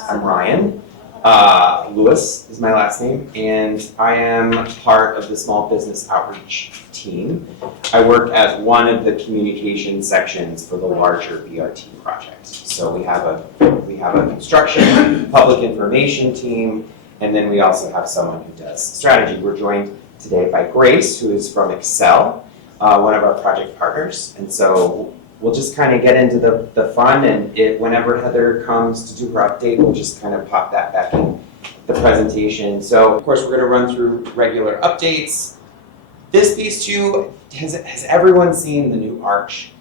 I'm Ryan. Lewis is my last name, and I am part of the small business outreach team. I work as one of the communication sections for the larger BRT project. So we have a construction, public information team, and then we also have someone who does strategy. We're joined today by Grace, who is from Excel, one of our project partners, and so we'll just kind of get into the fun, and whenever Heather comes to do her update, we'll just kind of pop that back in the presentation. So, of course, we're going to run through regular updates. This piece too, has everyone seen the new arch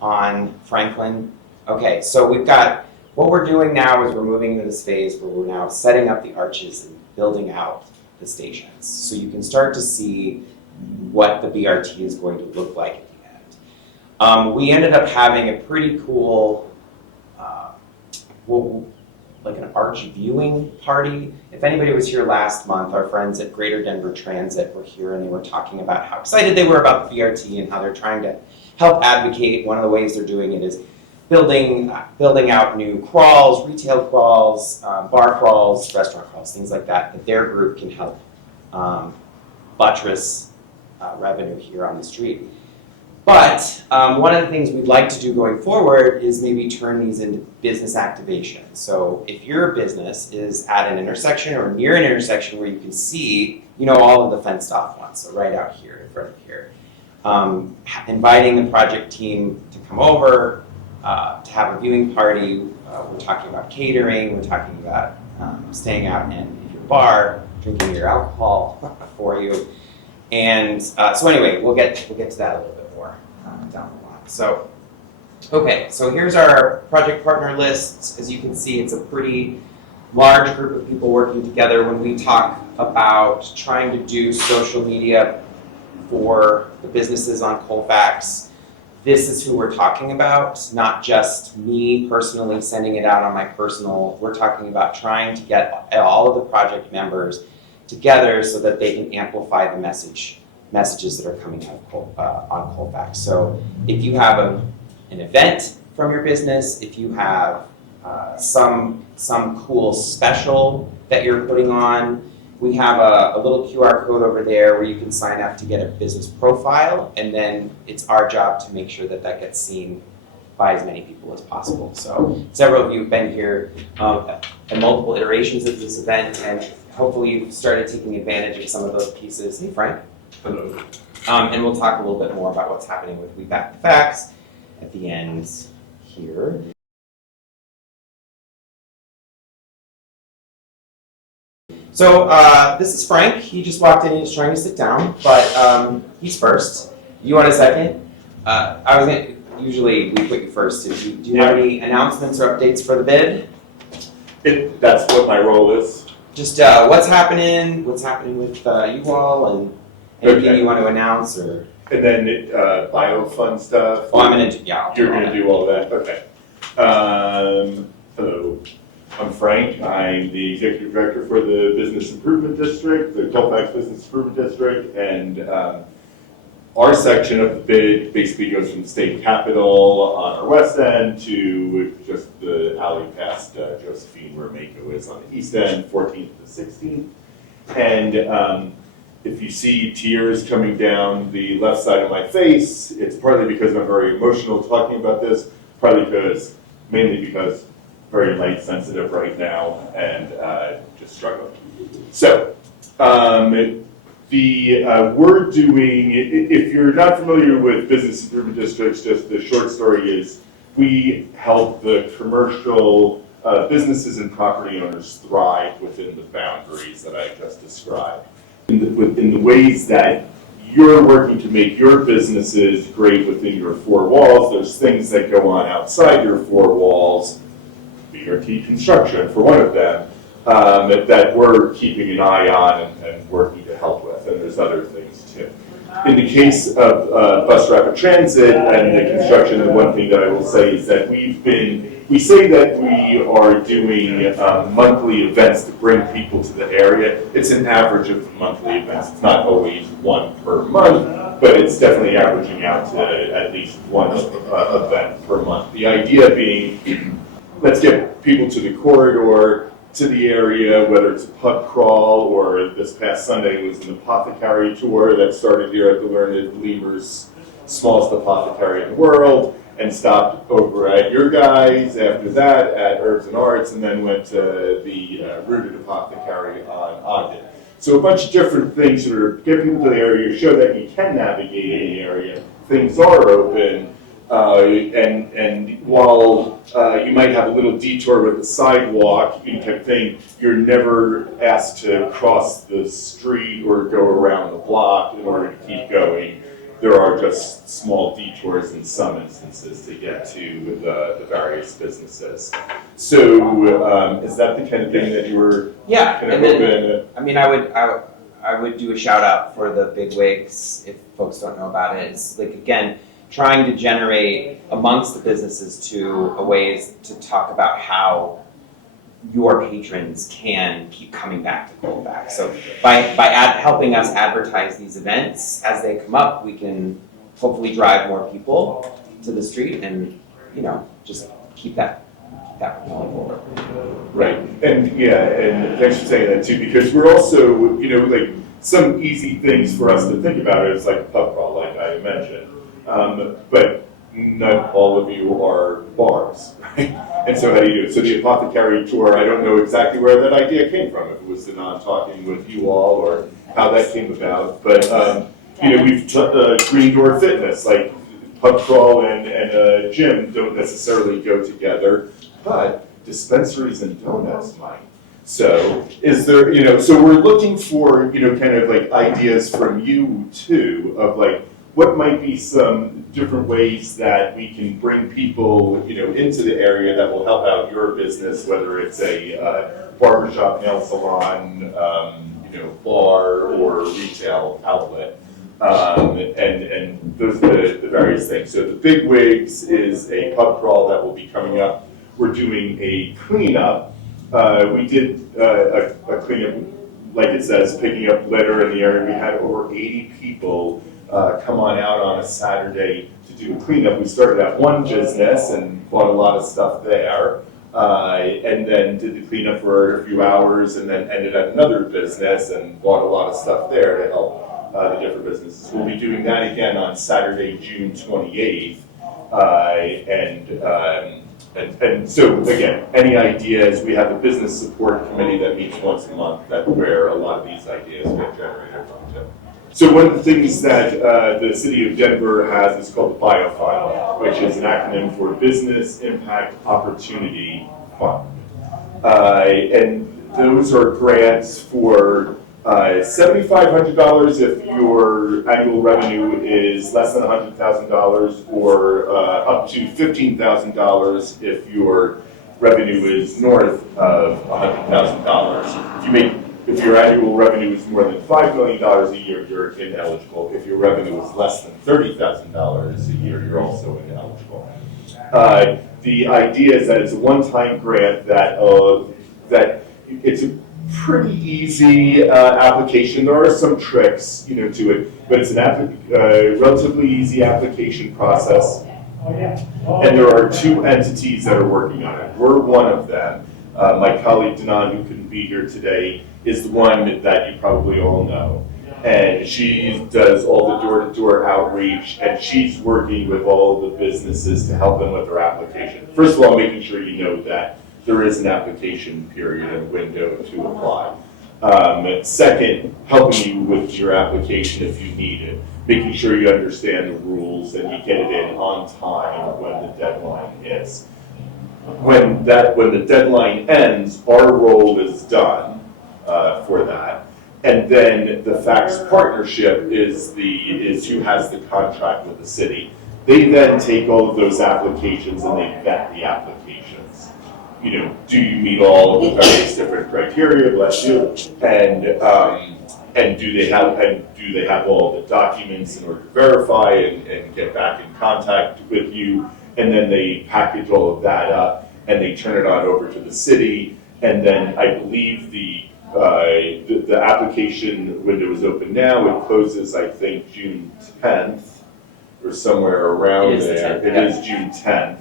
on Franklin? Okay, so what we're doing now is we're moving into this phase where we're now setting up the arches and building out the stations. So you can start to see what the BRT is going to look like. We ended up having a pretty cool, like an arch viewing party. If anybody was here last month, our friends at Greater Denver Transit were here, and they were talking about how excited they were about the BRT and how they're trying to help advocate. One of the ways they're doing it is building out new crawls, retail crawls, bar crawls, restaurant crawls, things like that their group can help buttress revenue here on the street. But one of the things we'd like to do going forward is maybe turn these into business activation. So if your business is at an intersection or near an intersection where you can see, all of the fenced off ones, so right out here in front of here, inviting the project team to come over, to have a viewing party. We're talking about catering, we're talking about staying out in your bar, drinking your alcohol for you. And so anyway, we'll get to that a little bit down the line. So, okay, so here's our project partner list. As you can see, it's a pretty large group of people working together. When we talk about trying to do social media for the businesses on Colfax, this is who we're talking about, not just me personally sending it out on my personal. We're talking about trying to get all of the project members together so that they can amplify the messages that are coming out on Colfax. So if you have an event from your business, if you have some cool special that you're putting on, we have a little QR code over there where you can sign up to get a business profile, and then it's our job to make sure that gets seen by as many people as possible. So several of you have been here in multiple iterations of this event, and hopefully you've started taking advantage of some of those pieces. Hey, Frank. Hello. And we'll talk a little bit more about what's happening with We Back the Facts at the end here. So this is Frank. He just walked in. He's trying to sit down, but he's first. You want a second? Usually we put you first. Do you have any announcements or updates for the bid? That's what my role is. Just what's happening with you all, and anything you want to announce, or? And then bio-fund stuff. Oh, I'm gonna do, yeah. You're gonna do all that, okay. Hello, I'm Frank. I'm the executive director for the Business Improvement District, the Colfax Business Improvement District, and our section of the bid basically goes from the state capitol on our west end to just the alley past Josephine, where Mako is on the east end, 14th to 16th. And if you see tears coming down the left side of my face, it's partly because I'm very emotional talking about this, mainly because very light sensitive right now and just struggling. So, we're doing, if you're not familiar with business improvement districts, just the short story is we help the commercial businesses and property owners thrive within the boundaries that I just described. In the ways that you're working to make your businesses great within your four walls, there's things that go on outside your four walls, BRT construction for one of them, that we're keeping an eye on and working to help with, and there's other things too. In the case of bus rapid transit and the construction, the one thing that I will say is that we say that we are doing monthly events to bring people to the area. It's an average of monthly events. It's not always one per month, but it's definitely averaging out to at least one event per month. The idea being let's get people to the corridor, to the area, whether it's a pub crawl or this past Sunday was an apothecary tour that started here at the Learned Lemur's smallest apothecary in the world, and stopped over at your guys after that at Herbs and Arts, and then went to the Rooted Apothecary on Ogden. So a bunch of different things that are get people to the area, show that you can navigate in the area. Things are open, and while you might have a little detour with the sidewalk type thing, you're never asked to cross the street or go around the block in order to keep going. There are just small detours in some instances to get to the various businesses. So is that the kind of thing that you were kind of hoping? I mean, I would do a shout out for the big wigs if folks don't know about it. It's like, again, trying to generate amongst the businesses a ways to talk about how your patrons can keep coming back to Colfax. So by helping us advertise these events as they come up, we can hopefully drive more people to the street and, just keep that going forward. Right, and and thanks for saying that too, because we're also, like some easy things for us to think about is like a pub crawl, like I mentioned. But not all of you are bars, right? And so how do you do it? So the apothecary tour, I don't know exactly where that idea came from, if it was in on talking with you all or how that came about. But, we've Green Door Fitness, like pub crawl and a gym don't necessarily go together, but dispensaries and donuts might. So is there, so we're looking for, kind of like ideas from you too, of like, what might be some different ways that we can bring people, into the area that will help out your business, whether it's a barbershop, nail salon, bar or retail outlet, and those are the various things. So the Big Wigs is a pub crawl that will be coming up. We're doing a cleanup. We did a cleanup, like it says, picking up litter in the area. We had over 80 people come on out on a Saturday to do a cleanup. We started at one business and bought a lot of stuff there, and then did the cleanup for a few hours, and then ended at another business and bought a lot of stuff there to help the different businesses. We'll be doing that again on Saturday, June 28th, and so again, any ideas? We have a business support committee that meets once a month, where a lot of these ideas get generated from too. So one of the things that the city of Denver has is called the BioFund, which is an acronym for Business Impact Opportunity Fund. And those are grants for $7,500 if your annual revenue is less than $100,000, or up to $15,000 if your revenue is north of $100,000. If your annual revenue is more than $5 million a year, you're ineligible. If your revenue is less than $30,000 a year, you're also ineligible. The idea is that it's a one-time grant that it's a pretty easy application. There are some tricks, to it, but it's a relatively easy application process. And there are two entities that are working on it. We're one of them. My colleague Danan, who couldn't be here today, is the one that you probably all know. And she does all the door-to-door outreach, and she's working with all the businesses to help them with their application. First of all, making sure you know that there is an application period and window to apply. Second, helping you with your application if you need it, making sure you understand the rules and you get it in on time when the deadline is. When the deadline ends, our role is done for that, and then the Fax partnership is who has the contract with the city. They then take all of those applications and they vet the applications. Do you meet all of the various different criteria? Bless you. And do they have all the documents in order to verify and get back in contact with you? And then they package all of that up and they turn it on over to the city. And then I believe the application window is open now. It closes, I think, June 10th or somewhere around there. It is June 10th.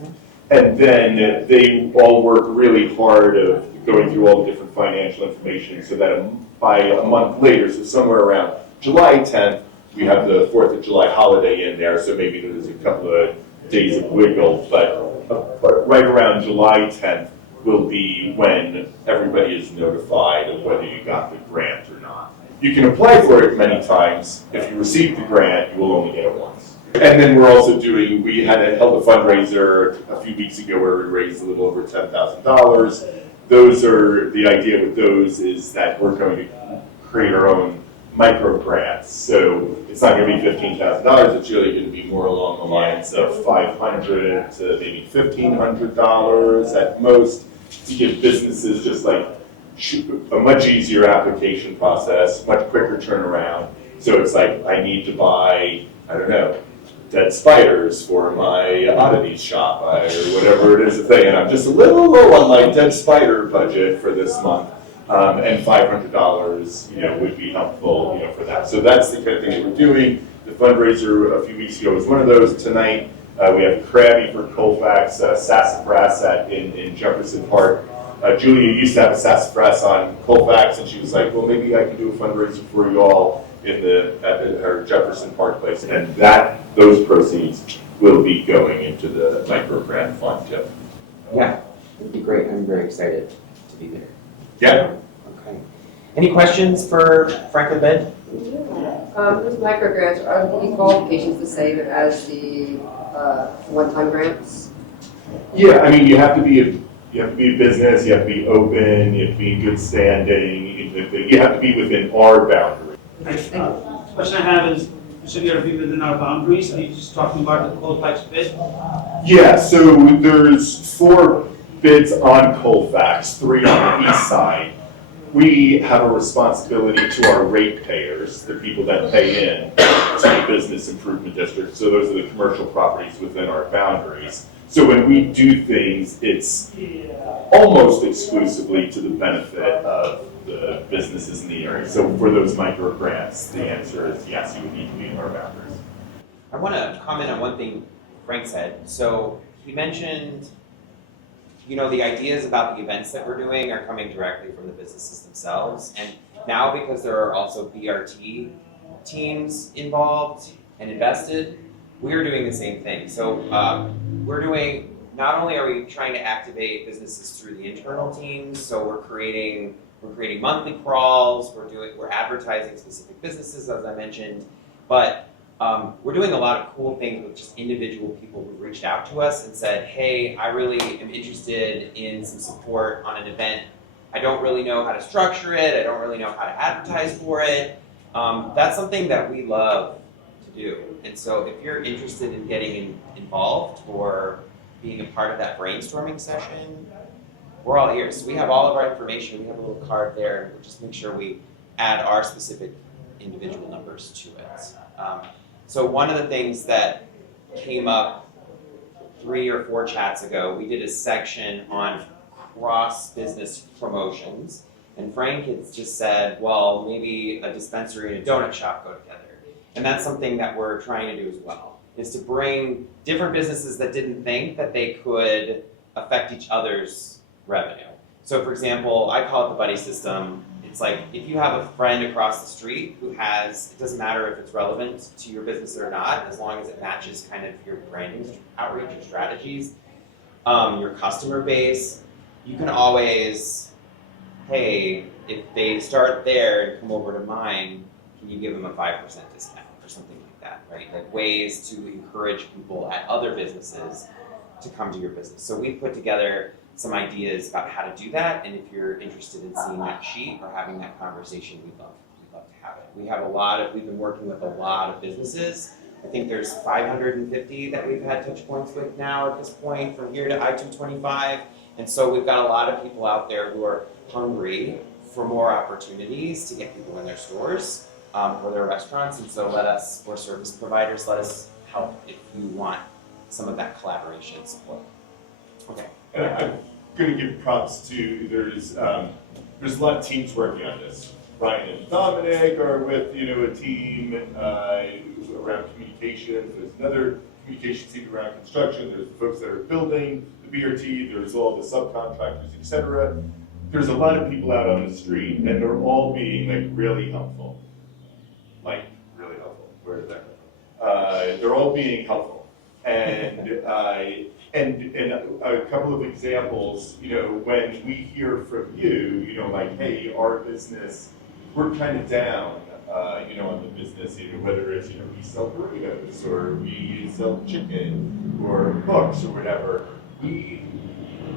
And then they all work really hard of going through all the different financial information so that by a month later, so somewhere around July 10th, we have the 4th of July holiday in there, so maybe there's a couple of days of wiggle, but right around July 10th will be when everybody is notified of whether you got the grant or not. You can apply for it many times. If you receive the grant, you will only get it once. And then we're also doing, we held a fundraiser a few weeks ago where we raised a little over $10,000. Those are, the idea with those is that we're going to create our own micro grants. So it's not going to be $15,000, it's really going to be more along the lines of $500 to maybe $1,500 at most to give businesses just like a much easier application process, much quicker turnaround. So it's like, I need to buy, I don't know, dead spiders for my oddities shop or whatever it is a thing, and I'm just a little low on my dead spider budget for this month, and $500, would be helpful, for that. So that's the kind of thing that we're doing. The fundraiser a few weeks ago was one of those. Tonight we have Krabby for Colfax, Sassafras in Jefferson Park. Julia used to have a Sassafras on Colfax, and she was like, well, maybe I can do a fundraiser for you all at her Jefferson Park place, and those proceeds will be going into the micro grant fund too. Yeah, it'd be great. I'm very excited to be there. Yeah. Okay. Any questions for Franklin Bed? Those micro grants, are the qualifications the same as the one-time grants? Yeah, I mean, you have to be a business, you have to be open, you have to be in good standing, you have to be within our boundaries. The question I have is, you said you have to be within our boundaries, are you just talking about the Colfax bid? Yeah, so there's 4 bids on Colfax, 3 on the east side. We have a responsibility to our ratepayers, the people that pay in to the business improvement district. So those are the commercial properties within our boundaries. So when we do things, it's almost exclusively to the benefit of the businesses in the area. So for those micro grants, the answer is yes, you would need to be in our boundaries. I want to comment on one thing Frank said. So he mentioned, the ideas about the events that we're doing are coming directly from the businesses themselves. And now because there are also BRT teams involved and invested, we're doing the same thing. So not only are we trying to activate businesses through the internal teams, so we're creating monthly crawls, we're advertising specific businesses, as I mentioned, but we're doing a lot of cool things with just individual people who reached out to us and said, hey, I really am interested in some support on an event. I don't really know how to structure it, I don't really know how to advertise for it. That's something that we love to do. And so if you're interested in getting involved or being a part of that brainstorming session, we're all ears. So we have all of our information, we have a little card there, and we'll just make sure we add our specific individual numbers to it. So one of the things that came up 3 or 4 chats ago, we did a section on cross-business promotions, and Frank had just said, well, maybe a dispensary and a donut shop go together. And that's something that we're trying to do as well, is to bring different businesses that didn't think that they could affect each other's revenue. So for example, I call it the buddy system. It's like if you have a friend across the street who has, it doesn't matter if it's relevant to your business or not, as long as it matches kind of your branding outreach and strategies, your customer base, you can always, hey, if they start there and come over to mine, can you give them a 5% discount or something like that, right? Like ways to encourage people at other businesses to come to your business. So we've put together some ideas about how to do that, and if you're interested in seeing that sheet or having that conversation, we'd love to have it. We've been working with a lot of businesses. I think there's 550 that we've had touch points with now at this point, from here to I-225, and so we've got a lot of people out there who are hungry for more opportunities to get people in their stores or their restaurants, and so or service providers, let us help if you want some of that collaboration and support. Okay. And I'm going to give props to, there's a lot of teams working on this. Ryan and Dominic are with, a team around communications. There's another communication team around construction, there's the folks that are building, the BRT, there's all the subcontractors, et cetera. There's a lot of people out on the street, and they're all being like really helpful. Like, really helpful, where did that come from? They're all being helpful. And a couple of examples, when we hear from you, like, hey, our business, we're kind of down, on the business, whether it's, we sell burritos, or we sell chicken, or books, or whatever. We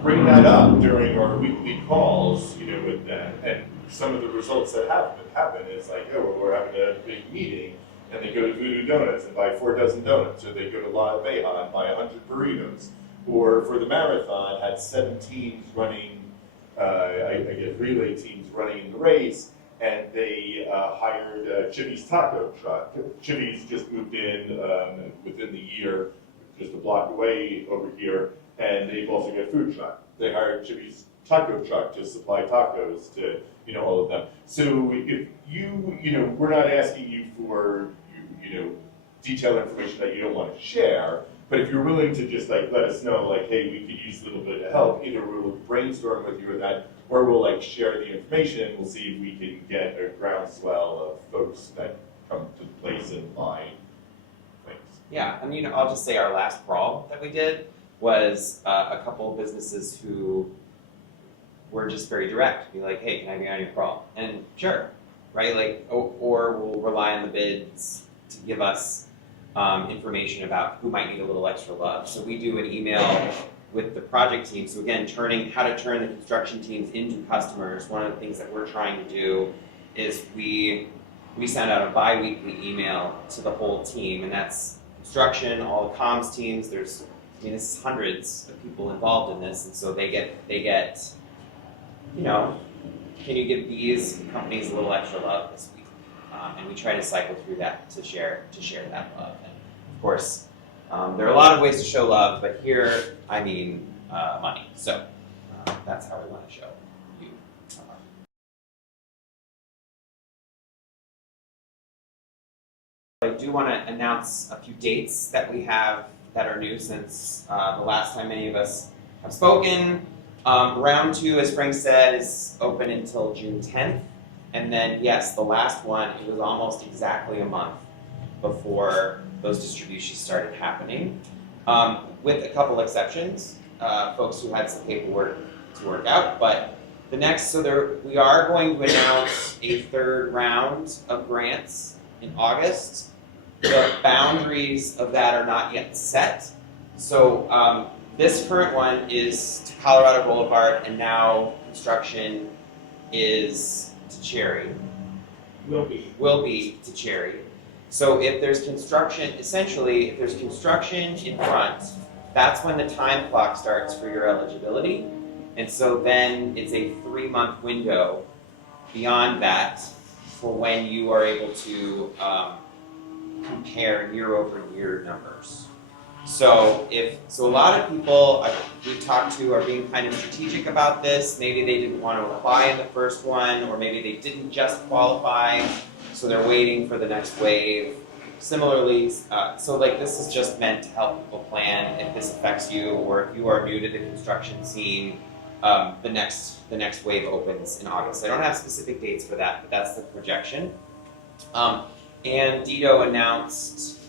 bring that up during our weekly calls, with them. And some of the results that happen is like, oh, well, we're having a big meeting, and they go to Voodoo Donuts and buy 4 dozen donuts, or they go to La Abeja and buy 100 burritos. Or for the marathon, had 7 teams running, I guess relay teams running in the race, and they hired Chivy's taco truck. Chivy's just moved in within the year, just a block away over here, and they've also got a food truck. They hired Chivy's taco truck to supply tacos to, all of them. So if we're not asking you for, detailed information that you don't want to share, but if you're willing to just like let us know, like, hey, we could use a little bit of help, either we'll brainstorm with you or that, or we'll like share the information, we'll see if we can get a groundswell of folks that come to the place and buy things. Yeah, I'll just say our last crawl that we did was a couple of businesses who were just very direct, be like, hey, can I be on your crawl? And sure, right? Like, or we'll rely on the bids to give us information about who might need a little extra love. So we do an email with the project team. So again, how to turn the construction teams into customers. One of the things that we're trying to do is we send out a bi-weekly email to the whole team, and that's construction, all the comms teams. This is hundreds of people involved in this, and so they get, can you give these companies a little extra love this week? And we try to cycle through that to share that love. And of course, there are a lot of ways to show love, but here I mean money. So that's how we want to show you love. I do want to announce a few dates that we have that are new since the last time many of us have spoken. Round 2, as Frank said, is open until June 10th. And then, yes, the last one, it was almost exactly a month before those distributions started happening, with a couple exceptions, folks who had some paperwork to work out. But the next, we are going to announce a 3rd round of grants in August. The boundaries of that are not yet set. So this current one is to Colorado Boulevard, and now construction is to Cherry. Will be to Cherry. So if there's construction, essentially, if there's construction in front, that's when the time clock starts for your eligibility. And so then it's a 3-month window beyond that for when you are able to compare year-over-year numbers. So a lot of people we talked to are being kind of strategic about this. Maybe they didn't want to apply in the first one, or maybe they didn't just qualify, so they're waiting for the next wave. Similarly, this is just meant to help people plan if this affects you, or if you are new to the construction scene. The next wave opens in August. I don't have specific dates for that, but that's the projection. And Dito announced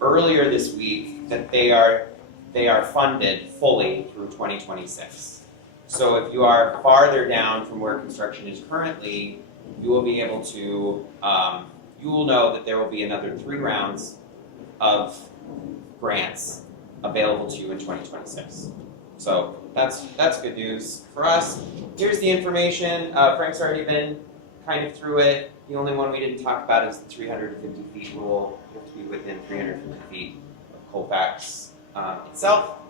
earlier this week that they are funded fully through 2026. So if you are farther down from where construction is currently, you will be able to, you will know that there will be another 3 rounds of grants available to you in 2026. So that's good news for us. Here's the information. Frank's already been kind of through it. The only one we didn't talk about is the 350 feet rule. You have to be within 350 feet of Colfax itself.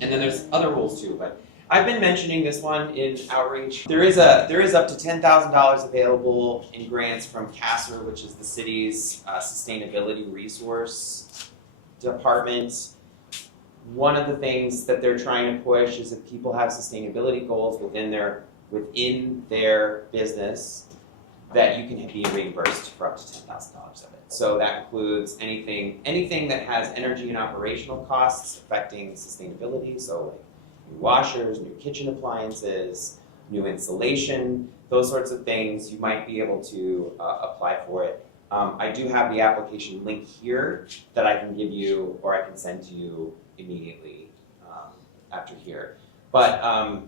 And then there's other rules too, but I've been mentioning this one in outreach. There is up to $10,000 available in grants from CASR, which is the city's sustainability resource department. One of the things that they're trying to push is if people have sustainability goals within their business, that you can be reimbursed for up to $10,000 of it. So that includes anything that has energy and operational costs affecting sustainability, so like new washers, new kitchen appliances, new insulation, those sorts of things, you might be able to apply for it. I do have the application link here that I can give you, or I can send to you immediately after here. But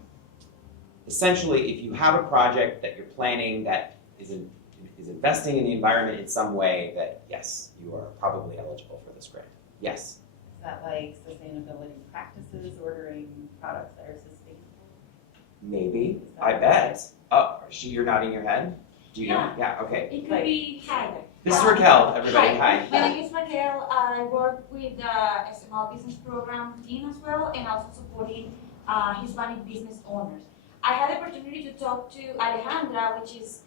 essentially, if you have a project that you're planning that is investing in the environment in some way, that yes, you are probably eligible for this grant. Yes. Is that like sustainability practices, ordering products that are sustainable? Maybe. I bet. Oh, you're nodding your head? Do you know? Yeah, okay. It could be, hi. This is Raquel, everybody. Hi. My name is Raquel. I work with the Small Business Program team as well, and also supporting Hispanic business owners. I had the opportunity to talk to Alejandra, which is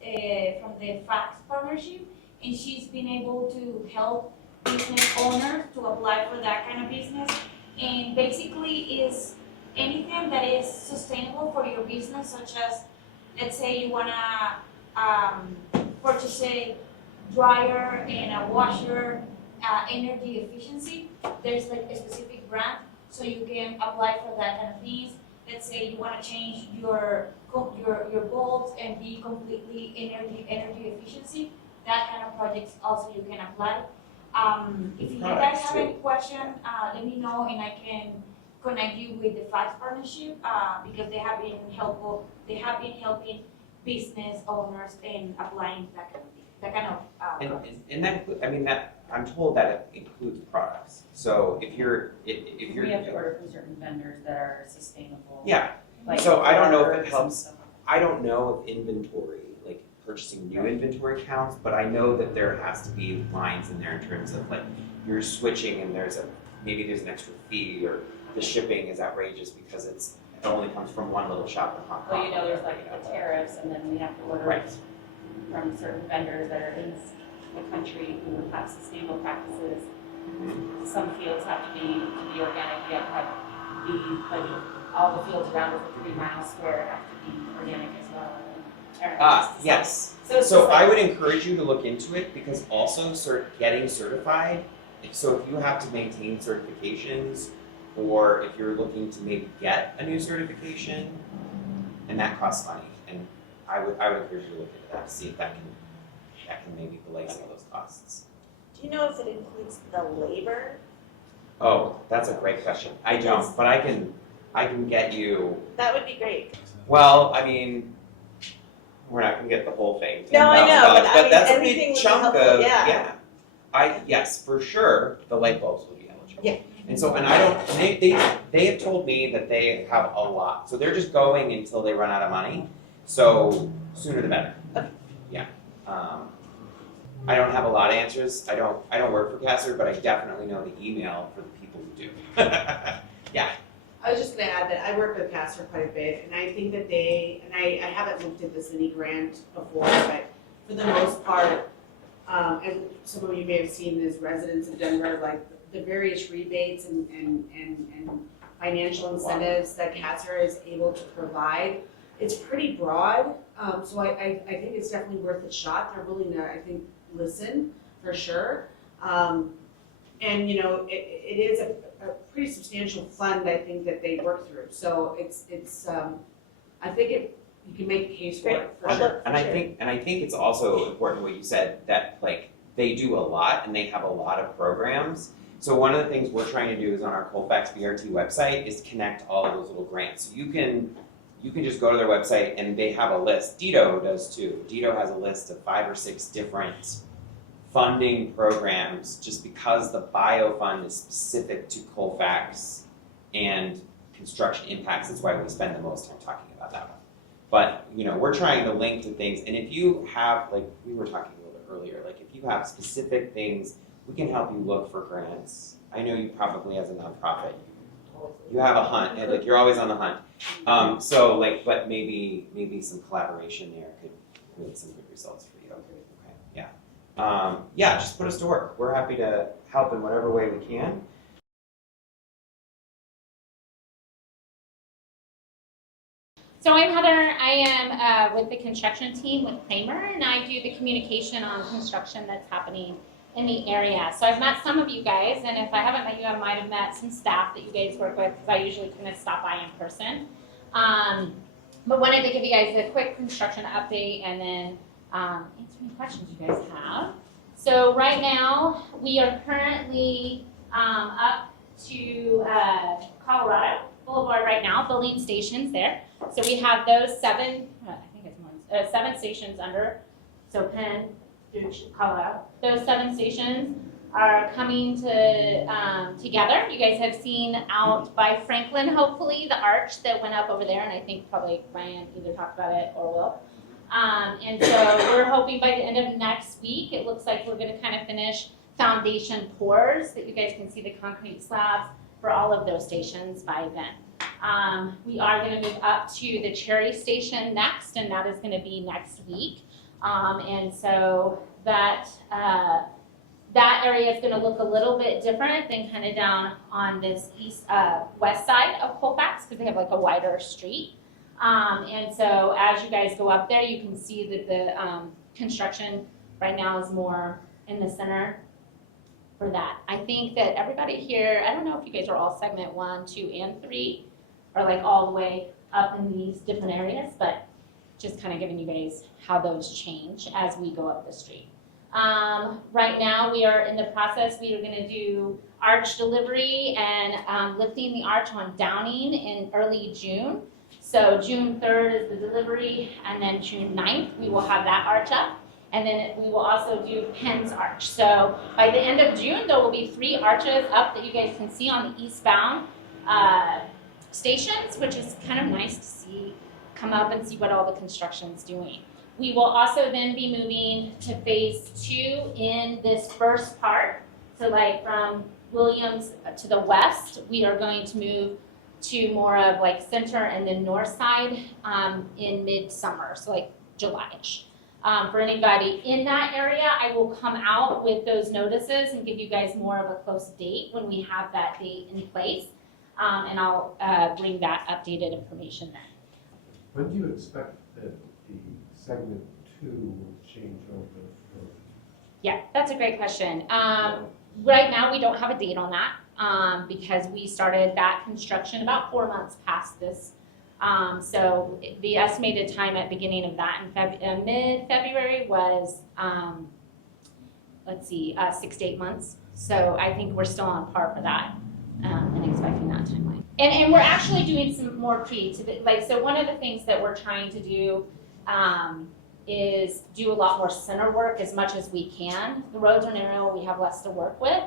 from the Fax partnership, and she's been able to help business owners to apply for that kind of business. And basically is anything that is sustainable for your business, such as, let's say you wanna purchase a dryer and a washer, energy efficiency. There's like a specific brand, so you can apply for that kind of things. Let's say you want to change your bulbs and be completely energy efficiency. That kind of projects also you can apply. If you guys have any question, let me know and I can connect you with the Fax partnership because they have been helpful. They have been helping business owners in applying that kind of thing, that kind of. And that, I mean, that I'm told that it includes products. So if you're We have to order from certain vendors that are sustainable. yeah. Like So I don't know if it boards and helps. stuff. I don't know if inventory, like purchasing new inventory counts, but I know that there has to be lines in there in terms of like you're switching and maybe there's an extra fee or the shipping is outrageous because it only comes from one little shop in Hong Kong. Well, you know, there's like the tariffs, and then we have to order Right. from certain vendors that are in the country who have sustainable practices. Mhm. Some fields have to be organic, you have to like all the fields around us are 3 miles square have to be organic as well. Yes. So it's So just like, I would encourage you to look into it because also getting certified, so if you have to maintain certifications or if you're looking to maybe get a new certification, and that costs money, and I would encourage you to look into that to see if that can maybe delay some of those costs. Do you know if it includes the labor? Oh, that's a great question. I don't, but I can get you, That would be great. well, I mean, we're not gonna get the whole thing, No, I know, $10,000, but I mean, that's a anything big would be chunk helpful, of, yeah. Yes, for sure, the light bulbs will be eligible. Yeah. And so, and they have told me that they have a lot, so they're just going until they run out of money, so sooner the better. Okay. Yeah. I don't have a lot of answers, I don't work for Casser, but I definitely know the email for the people who do. I was just gonna add that I work with Castor quite a bit, and I think that I haven't looked at the city grant before, but for the most part, as some of you may have seen as residents of Denver, like the various rebates and financial incentives that Castor is able to provide, it's pretty broad, so I think it's definitely worth a shot. They're willing to, I think, listen, for sure. And you know, it is a pretty substantial fund, I think, that they work through. So it's I think you can make a case for it for sure. And I think it's also important what you said, that like they do a lot and they have a lot of programs. So one of the things we're trying to do is on our Colfax BRT website is connect all of those little grants. So you can just go to their website and they have a list. Dito does too. Dito has a list of 5 or 6 different funding programs just because the bio fund is specific to Colfax and construction impacts. That's why we spend the most time talking about that one. But you know, we're trying to link to things, and if you have, like we were talking a little bit earlier, like if you have specific things, we can help you look for grants. I know you probably as a nonprofit, you have a hunt, and like you're always on the hunt. So like, but maybe some collaboration there could create some good results for you. Okay, yeah. Yeah, just put us to work. We're happy to help in whatever way we can. So I'm Heather. I am with the construction team with Kramer, and I do the communication on construction that's happening in the area. So I've met some of you guys, and if I haven't met you, I might have met some staff that you guys work with, because I usually kind of stop by in person. But wanted to give you guys a quick construction update and then answer any questions you guys have. So right now, we are currently up to Colorado Boulevard right now, building stations there. So we have those seven stations under, so Penn through Colorado. Those 7 stations are coming to together. You guys have seen out by Franklin, hopefully, the arch that went up over there, and I think probably Ryan either talked about it or will. And so we're hoping by the end of next week, it looks like we're gonna kind of finish foundation pours that you guys can see the concrete slabs for all of those stations by then. We are gonna move up to the Cherry Station next, and that is gonna be next week. And so that area is gonna look a little bit different than kind of down on this west side of Colfax, because they have like a wider street. And so as you guys go up there, you can see that the construction right now is more in the center for that. I think that everybody here, I don't know if you guys are all segment 1, 2, and 3, or like all the way up in these different areas, but just kind of giving you guys how those change as we go up the street. Right now we are in the process, we are gonna do arch delivery and lifting the arch on Downing in early June. So June 3rd is the delivery, and then June 9th, we will have that arch up. And then we will also do Penn's arch. So by the end of June, there will be 3 arches up that you guys can see on the eastbound stations, which is kind of nice to see, come up and see what all the construction's doing. We will also then be moving to phase 2 in this first part. So like from Williams to the west, we are going to move to more of like center and the north side in mid-summer, so like July-ish. For anybody in that area, I will come out with those notices and give you guys more of a close date when we have that date in place. And I'll bring that updated information then. When do you expect that the segment 2 will change over? Yeah, that's a great question. Right now, we don't have a date on that because we started that construction about 4 months past this. So the estimated time at beginning of that in mid-February was, 6 to 8 months. So I think we're still on par for that and expecting that timeline. And we're actually doing some more creativity. Like, so one of the things that we're trying to do is do a lot more center work as much as we can. The roads are narrow, we have less to work with.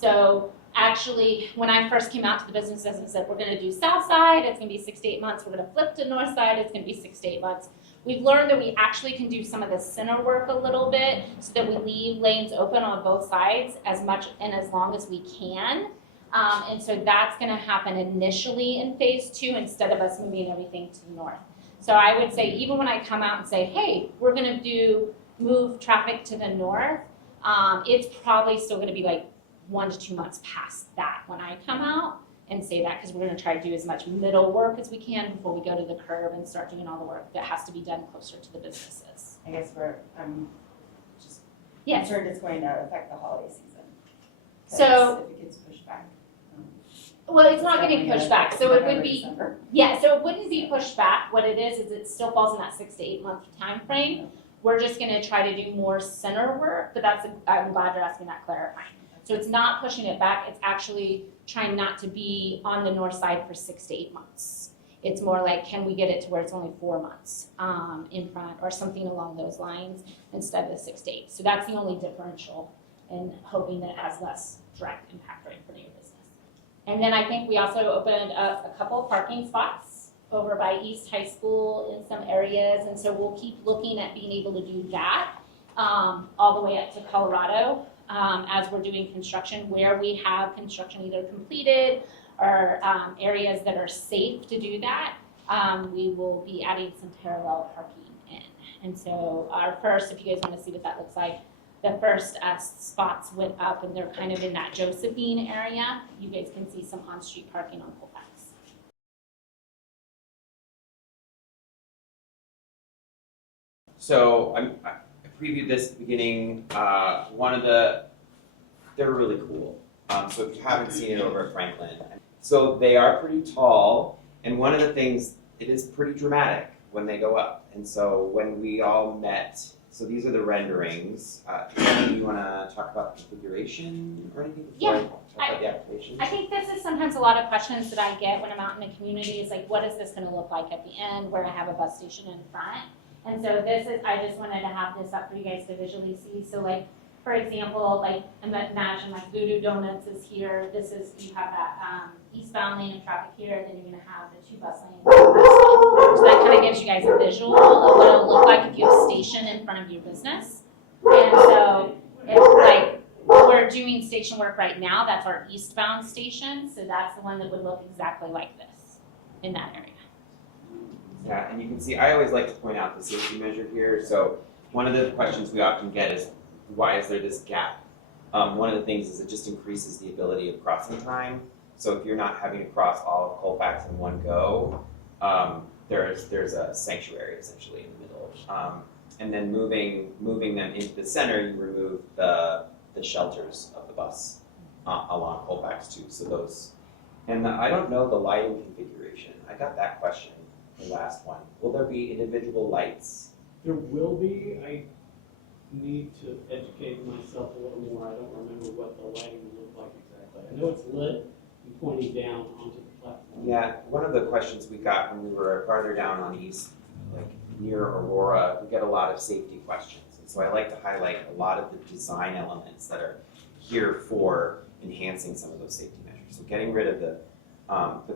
So actually, when I first came out to the business, I said, we're gonna do south side, it's gonna be 6 to 8 months. We're gonna flip to north side, it's gonna be 6 to 8 months. We've learned that we actually can do some of the center work a little bit so that we leave lanes open on both sides as much and as long as we can. And so that's gonna happen initially in phase 2 instead of us moving everything to the north. So I would say even when I come out and say, hey, we're gonna move traffic to the north, it's probably still gonna be like 1 to 2 months past that when I come out and say that, because we're gonna try to do as much middle work as we can before we go to the curb and start doing all the work that has to be done closer to the businesses. I guess I'm just Yes. concerned it's going to affect the holiday season. So- If it gets pushed back. Well, it's not getting pushed back, so it would be, December. yeah, so it wouldn't be pushed back. What it is it still falls in that 6 to 8 month time frame. We're just gonna try to do more center work, but I'm glad you're asking that clarifying. So it's not pushing it back, it's actually trying not to be on the north side for 6 to 8 months. It's more like, can we get it to where it's only 4 months in front or something along those lines instead of the 6 to 8. So that's the only differential, and hoping that it has less direct impact right for your business. And then I think we also opened up a couple of parking spots over by East High School in some areas, and so we'll keep looking at being able to do that all the way up to Colorado as we're doing construction, where we have construction either completed or areas that are safe to do that. We will be adding some parallel parking in. And so our first, if you guys want to see what that looks like, the first spots went up and they're kind of in that Josephine area. You guys can see some on-street parking on Colfax. So I previewed this at the beginning. They're really cool. So if you haven't seen it over at Franklin, so they are pretty tall, and one of the things, it is pretty dramatic when they go up. And so when we all met, so these are the renderings. Do you want to talk about the configuration or anything before I talk about the activation? I think this is sometimes a lot of questions that I get when I'm out in the community is like, what is this gonna look like at the end where I have a bus station in front? And so this is, I just wanted to have this up for you guys to visually see. So like, for example, like imagine like Voodoo Donuts is here. This is, you have that eastbound lane of traffic here, then you're gonna have the 2 bus lanes. So that kind of gives you guys a visual of what it'll look like if you have a station in front of your business. And so it's like, we're doing station work right now. That's our eastbound station. So that's the one that would look exactly like this in that area. Yeah, and you can see, I always like to point out the safety measure here. So one of the questions we often get is, why is there this gap? One of the things is it just increases the ability of crossing time. So if you're not having to cross all of Colfax in one go, there's a sanctuary essentially in the middle. And then moving them into the center, you remove the shelters of the bus along Colfax too. So those, and I don't know the lighting configuration. I got that question, the last one. Will there be individual lights? There will be. I need to educate myself a little more. I don't remember what the lighting will look like exactly. I know it's lit and pointing down onto the platform. Yeah, one of the questions we got when we were farther down on East, like near Aurora, we get a lot of safety questions. And so I like to highlight a lot of the design elements that are here for enhancing some of those safety measures. So getting rid of the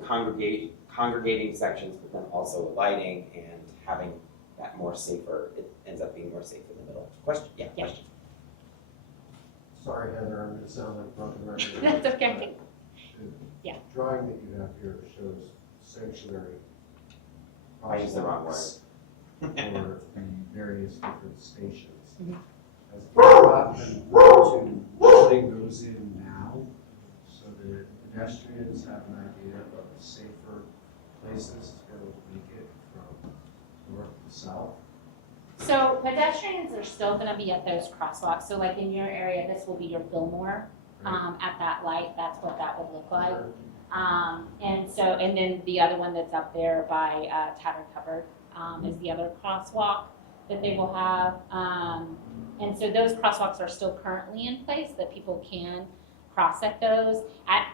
congregating sections, but then also lighting and having that more safer, it ends up being more safe in the middle. Question? Yeah, question. Sorry, Heather, I'm gonna sound like broken record. That's okay. The Yeah. drawing that you have here shows sanctuary. I used the wrong word. For the various different stations. Mhm. Has it gotten to putting those in now so that pedestrians have an idea of safer places to go make it from north to south? So pedestrians are still gonna be at those crosswalks. So like in your area, this will be your Fillmore, at that light, that's what that would look like. And then the other one that's up there by Tattered Cupboard is the other crosswalk that they will have. And so those crosswalks are still currently in place that people can cross at those.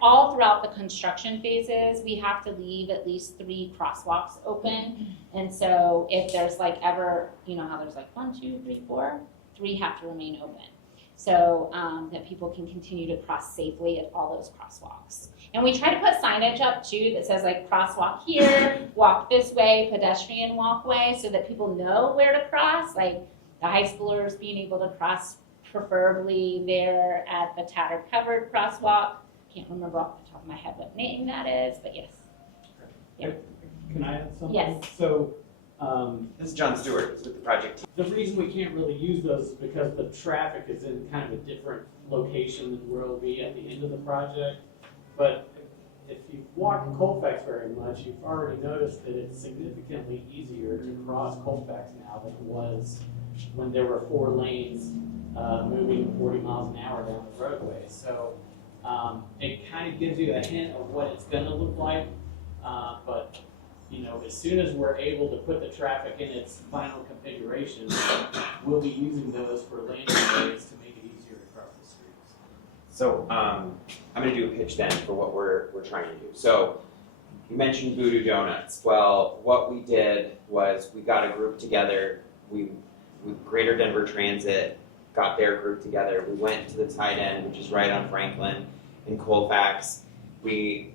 All throughout the construction phases, we have to leave at least 3 crosswalks open. And so if there's like ever, you know how there's like 1, 2, 3, 4, 3 have to remain open. So that people can continue to cross safely at all those crosswalks. And we try to put signage up too that says like crosswalk here, walk this way, pedestrian walkway, so that people know where to cross. Like the high schoolers being able to cross preferably there at the Tattered Cupboard crosswalk. Can't remember off the top of my head what name that is, but yes. Yeah. Can I add something? Yes. So, This is John Stewart, he's with the project team. the reason we can't really use those is because the traffic is in kind of a different location than where it'll be at the end of the project. But if you've walked Colfax very much, you've already noticed that it's significantly easier to cross Colfax now than it was when there were 4 lanes moving 40 miles an hour down the roadway. So it kind of gives you a hint of what it's going to look like. But you know, as soon as we're able to put the traffic in its final configuration, we'll be using those for landing areas to make it easier to cross the streets. So I'm going to do a pitch then for what we're trying to do. So you mentioned Voodoo Donuts. Well, what we did was we got a group together. We, with Greater Denver Transit, got their group together. We went to the tight end, which is right on Franklin in Colfax. We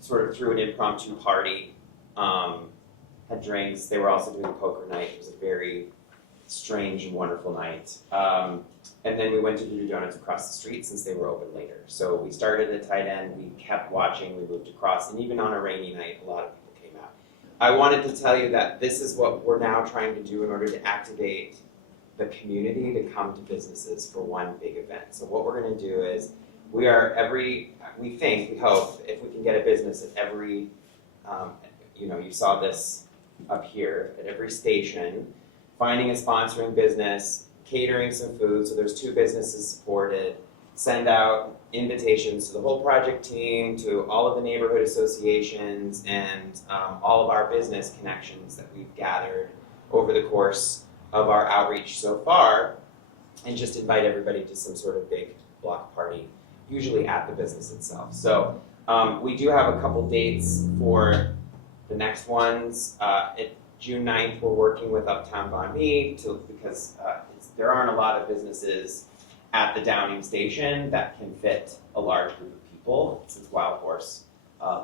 sort of threw an impromptu party, had drinks. They were also doing poker night. It was a very strange and wonderful night. And then we went to Voodoo Donuts across the street since they were open later. So we started at tight end, we kept watching, we moved across, and even on a rainy night, a lot of people came out. I wanted to tell you that this is what we're now trying to do in order to activate the community to come to businesses for one big event. So what we're gonna do is, we hope, if we can get a business at every, you know, you saw this up here, at every station, finding a sponsoring business, catering some food, so there's 2 businesses supported, send out invitations to the whole project team, to all of the neighborhood associations, and all of our business connections that we've gathered over the course of our outreach so far, and just invite everybody to some sort of big block party, usually at the business itself. So we do have a couple dates for the next ones. June 9th, we're working with Uptown Banh Mi because there aren't a lot of businesses at the Downing station that can fit a large group of people since Wild Horse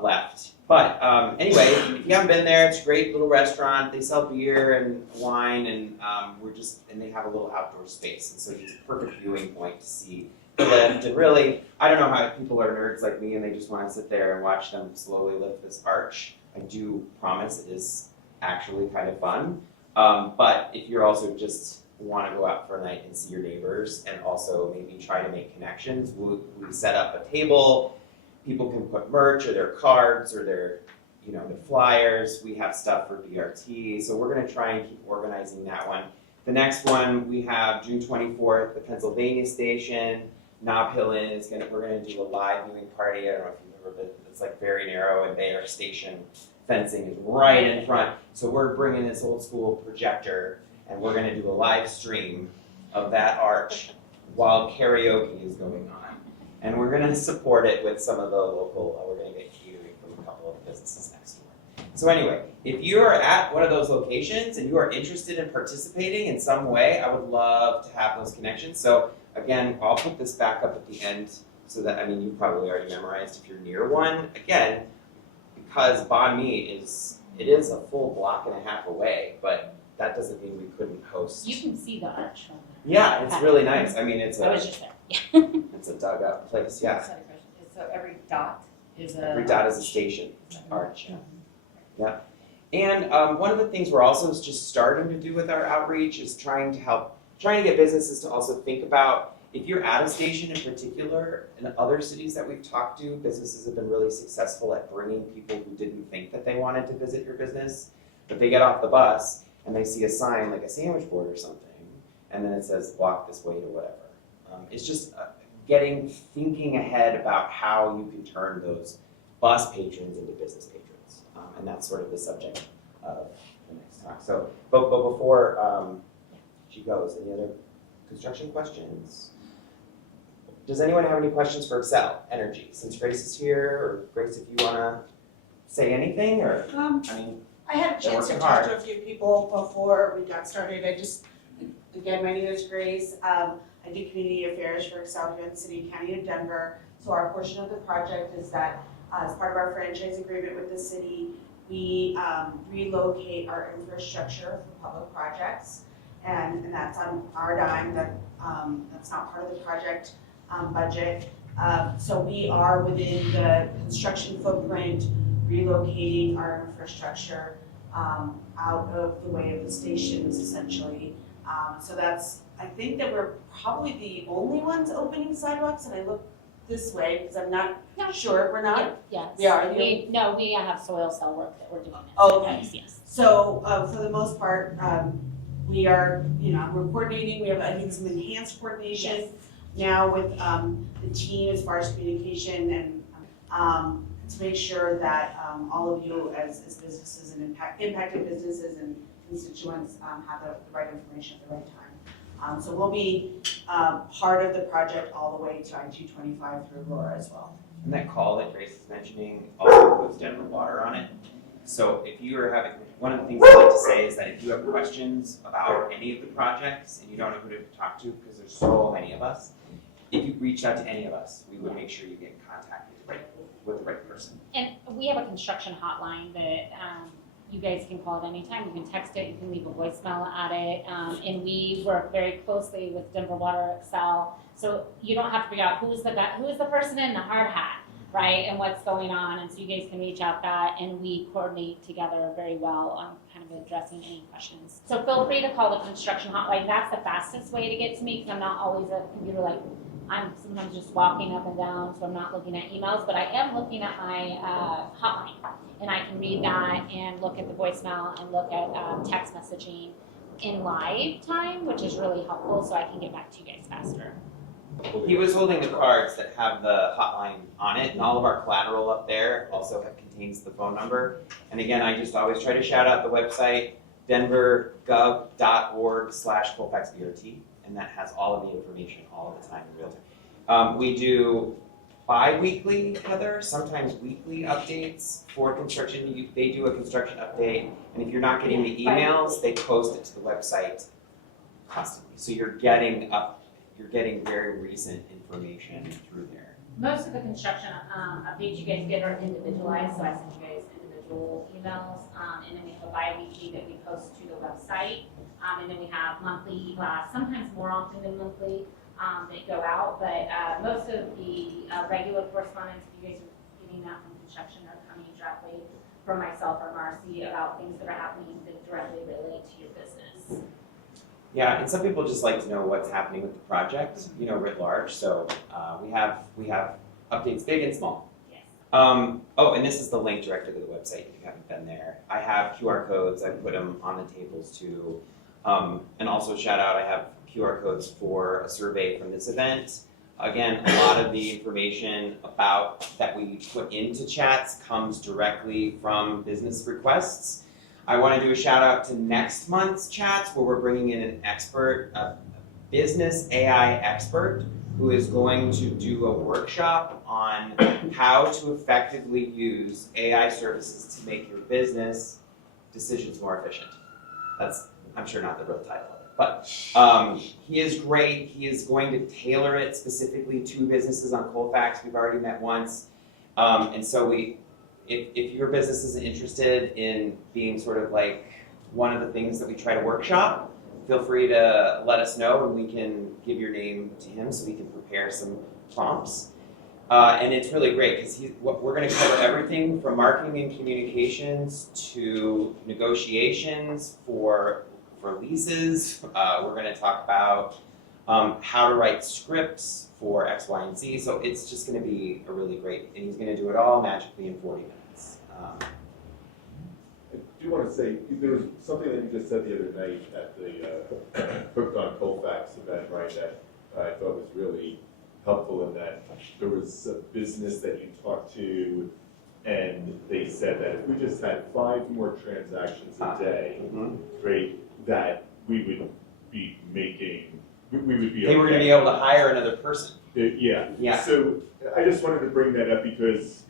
left. But anyway, if you haven't been there, it's a great little restaurant. They sell beer and wine, and and they have a little outdoor space, and so it's a perfect viewing point to see the lift. And really, I don't know how people are nerds like me and they just want to sit there and watch them slowly lift this arch. I do promise it is actually kind of fun. But if you're also just want to go out for a night and see your neighbors and also maybe try to make connections, we set up a table. People can put merch or their cards or their flyers. We have stuff for BRT. So we're going to try and keep organizing that one. The next one, we have June 24th, the Pennsylvania station. Nob Hill Inn we're going to do a live viewing party. I don't know if you've ever been, it's like very narrow, and their station fencing is right in front. So we're bringing this old school projector, and we're going to do a live stream of that arch while karaoke is going on. And we're going to support it with some of the local, we're going to get catering from a couple of businesses next door. So anyway, if you are at one of those locations and you are interested in participating in some way, I would love to have those connections. So again, I'll put this back up at the end so that, you've probably already memorized if you're near one. Again, because Banh Mi is a full block and a half away, but that doesn't mean we couldn't host. You can see the arch from there. Yeah, it's really nice. I was just there. It's a dug up place, yeah. So every dot is a. Every dot is a station, arch, yeah. And one of the things we're also just starting to do with our outreach is trying to get businesses to also think about, if you're at a station in particular, in other cities that we've talked to, businesses have been really successful at bringing people who didn't think that they wanted to visit your business, but they get off the bus and they see a sign like a sandwich board or something, and then it says walk this way to whatever. It's just thinking ahead about how you can turn those bus patrons into business patrons, and that's sort of the subject of the next talk. So, but before she goes, any other construction questions? Does anyone have any questions for Excel Energy? Since Grace is here, or Grace, if you want to say anything, or I had a chance to working talk hard. to a few people before we got started. Again, my name is Grace. I do community affairs for Excel here in the city and county of Denver. So our portion of the project is that as part of our franchise agreement with the city, we relocate our infrastructure for public projects. And that's on our dime. That's not part of the project budget. So we are within the construction footprint, relocating our infrastructure out of the way of the stations, essentially. So I think that we're probably the only ones opening sidewalks, and I look this way because I'm not sure. We're not? Yes. We are? We have soil cell work that we're doing. Okay. Yes. So for the most part, we are, we're coordinating. We have, I think, some enhanced coordination now with the team as far as communication and to make sure that all of you as businesses and impacted businesses and constituents have the right information at the right time. So we'll be part of the project all the way to I-225 through Aurora as well. And that call that Grace is mentioning also puts Denver Water on it. So if you are having, one of the things I like to say is that if you have questions about any of the projects and you don't know who to talk to, because there's so many of us, if you reach out to any of us, we would make sure you get contacted with the right person. And we have a construction hotline that you guys can call at any time. You can text it, you can leave a voicemail at it, and we work very closely with Denver Water Excel. So you don't have to figure out who is the person in the hard hat, right, and what's going on. And so you guys can reach out that, and we coordinate together very well on kind of addressing any questions. So feel free to call the construction hotline. That's the fastest way to get to me because I'm not always at the computer. Like I'm sometimes just walking up and down, so I'm not looking at emails, but I am looking at my hotline, and I can read that and look at the voicemail and look at text messaging. in live time, which is really helpful, so I can get back to you guys faster. He was holding the cards that have the hotline on it, and all of our collateral up there also contains the phone number. And again, I just always try to shout out the website, denvergov.org/ColfaxBRT, and that has all of the information all of the time in real time. We do bi-weekly, Heather, sometimes weekly updates for construction. They do a construction update, and if you're not getting the emails, they post it to the website constantly. So you're getting very recent information through there. Most of the construction updates you guys get are individualized, so I send you guys individual emails, and then we have a bi-weekly that we post to the website, and then we have monthly, sometimes more often than monthly, that go out, but most of the regular correspondence, if you guys are getting that from construction, are coming directly from myself or Marcy about things that are happening that directly relate to your business. Yeah, and some people just like to know what's happening with the project, writ large. So we have updates big and small. Yes. Oh, and this is the link directly to the website if you haven't been there. I have QR codes. I put them on the tables too. And also shout out, I have QR codes for a survey from this event. Again, a lot of the information that we put into chats comes directly from business requests. I want to do a shout out to next month's chats where we're bringing in an expert, a business AI expert, who is going to do a workshop on how to effectively use AI services to make your business decisions more efficient. That's, I'm sure, not the real title of it, but he is great. He is going to tailor it specifically to businesses on Colfax. We've already met once, and so if your business isn't interested in being sort of like one of the things that we try to workshop, feel free to let us know and we can give your name to him so we can prepare some prompts. And it's really great because we're going to cover everything from marketing and communications to negotiations for leases. We're going to talk about how to write scripts for X, Y, and Z. So it's just going to be a really great, and he's going to do it all magically in 40 minutes. I do want to say, there was something that you just said the other night at the Hooked on Colfax event, right, that I thought was really helpful in that there was a business that you talked to and they said that if we just had 5 more transactions a day, right, that we would be making, we would be They were going to be able to hire another person. Yeah. So I just wanted to bring that up because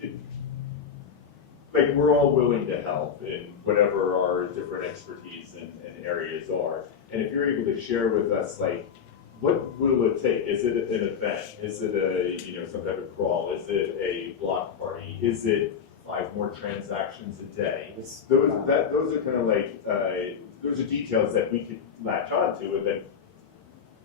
we're all willing to help in whatever our different expertise and areas are. And if you're able to share with us, what will it take? Is it an event? Is it some type of crawl? Is it a block party? Is it 5 more transactions a day? Those are kind of those are details that we could latch on to and then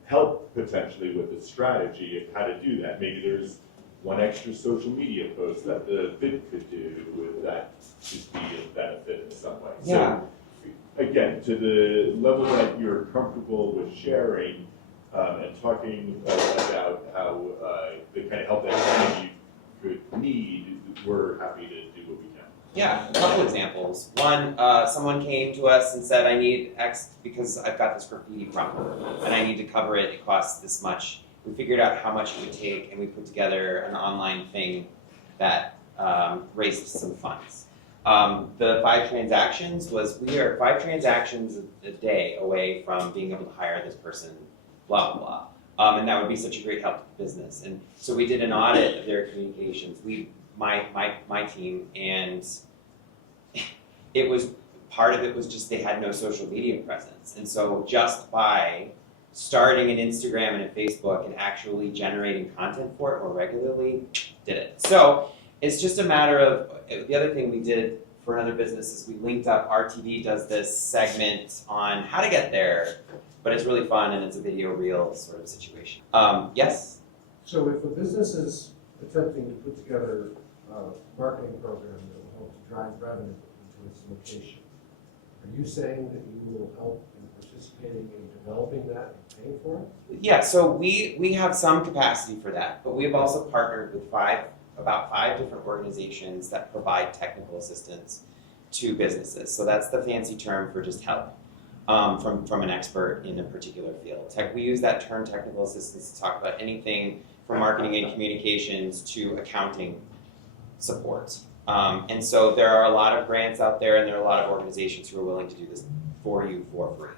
help potentially with the strategy of how to do that. Maybe there's one extra social media post that the bid could do that just be a benefit in some way. Yeah. So again, to the level that you're comfortable with sharing and talking about how the kind of help that you could need, we're happy to do what we can. Yeah, a couple examples. One, someone came to us and said, I need X because I've got this graffiti problem and I need to cover it. It costs this much. We figured out how much it would take and we put together an online thing that raised some funds. The 5 transactions we are 5 transactions a day away from being able to hire this person, blah, blah, blah. And that would be such a great help to the business. And so we did an audit of their communications, my team, and part of it was just they had no social media presence. And so just by starting an Instagram and a Facebook and actually generating content for it more regularly, did it. So it's just a matter of, the other thing we did for another business is we linked up, RTV does this segment on how to get there, but it's really fun and it's a video reel sort of situation. Yes? So if a business is attempting to put together a marketing program that will help to drive revenue into its location, are you saying that you will help in participating in developing that and paying for it? Yeah, so we have some capacity for that, but we've also partnered with about 5 different organizations that provide technical assistance to businesses. So that's the fancy term for just help. from an expert in a particular field. We use that term technical assistance to talk about anything from marketing and communications to accounting support. And so there are a lot of grants out there, and there are a lot of organizations who are willing to do this for you for free.